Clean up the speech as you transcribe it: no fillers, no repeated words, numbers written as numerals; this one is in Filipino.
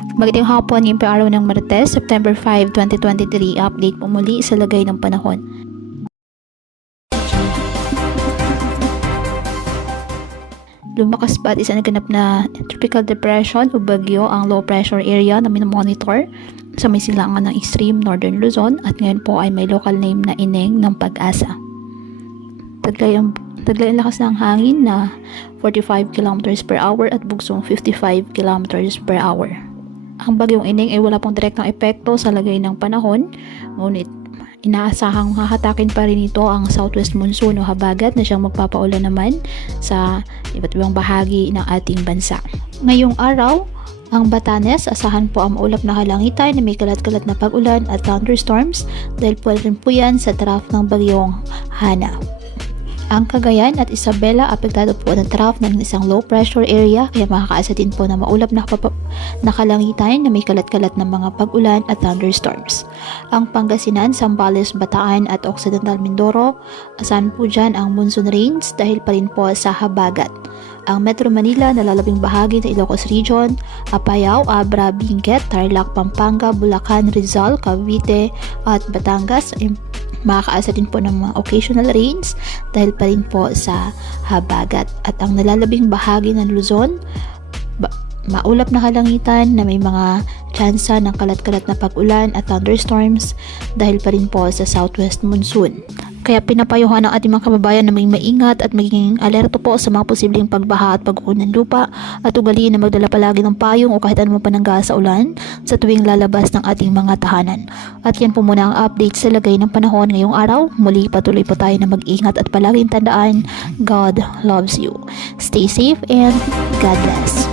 Magandang hapon, ngayong araw ng Martes, September 5, 2023. Update po muli sa lagay ng panahon. Lumakas pa at isa naganap na tropical depression o bagyo ang low pressure area na minomonitor sa may silangan ng extreme northern Luzon at ngayon po ay may local name na Ineng ng Pag-asa. Taglay ang lakas ng hangin na 45 km per hour at bugsong 55 km per hour. Ang bagyong Ineng ay wala pong direktang epekto sa lagay ng panahon, ngunit inaasahang hahatakin pa rin ito ang southwest monsoon o habagat na siyang magpapaulan naman sa iba't ibang bahagi ng ating bansa. Ngayong araw, ang Batanes, asahan po ang maulap na kalangitan na may kalat-kalat na pag-ulan at thunderstorms dahil po rin po yan sa trough ng bagyong Hana. Ang Cagayan at Isabela, apektado po ng trough ng isang low pressure area kaya makakaasa din po na maulap na kalangitan na may kalat-kalat na mga pag-ulan at thunderstorms. Ang Pangasinan, Zambales, Bataan at Occidental Mindoro, asahan po dyan ang monsoon rains dahil pa rin po sa habagat. Ang Metro Manila, nalalabing bahagi ng Ilocos Region, Apayao, Abra, Benguet, Tarlac, Pampanga, Bulacan, Rizal, Cavite at Batangas makakaasa din po ng mga occasional rains dahil pa rin po sa habagat. At ang nalalabing bahagi ng Luzon, maulap na kalangitan na may mga tsansa ng kalat-kalat na pag-ulan at thunderstorms dahil pa rin po sa southwest monsoon. Kaya pinapayuhan ng ating mga kababayan na may maingat at maging alerto po sa mga posibleng pagbaha at pagguho ng lupa at ugaliin na magdala palagi ng payong o kahit anumang panangga sa ulan sa tuwing lalabas ng ating mga tahanan. At yan po muna ang update sa lagay ng panahon ngayong araw. Muli patuloy po tayo na mag-ingat at palaging tandaan, God loves you. Stay safe and God bless.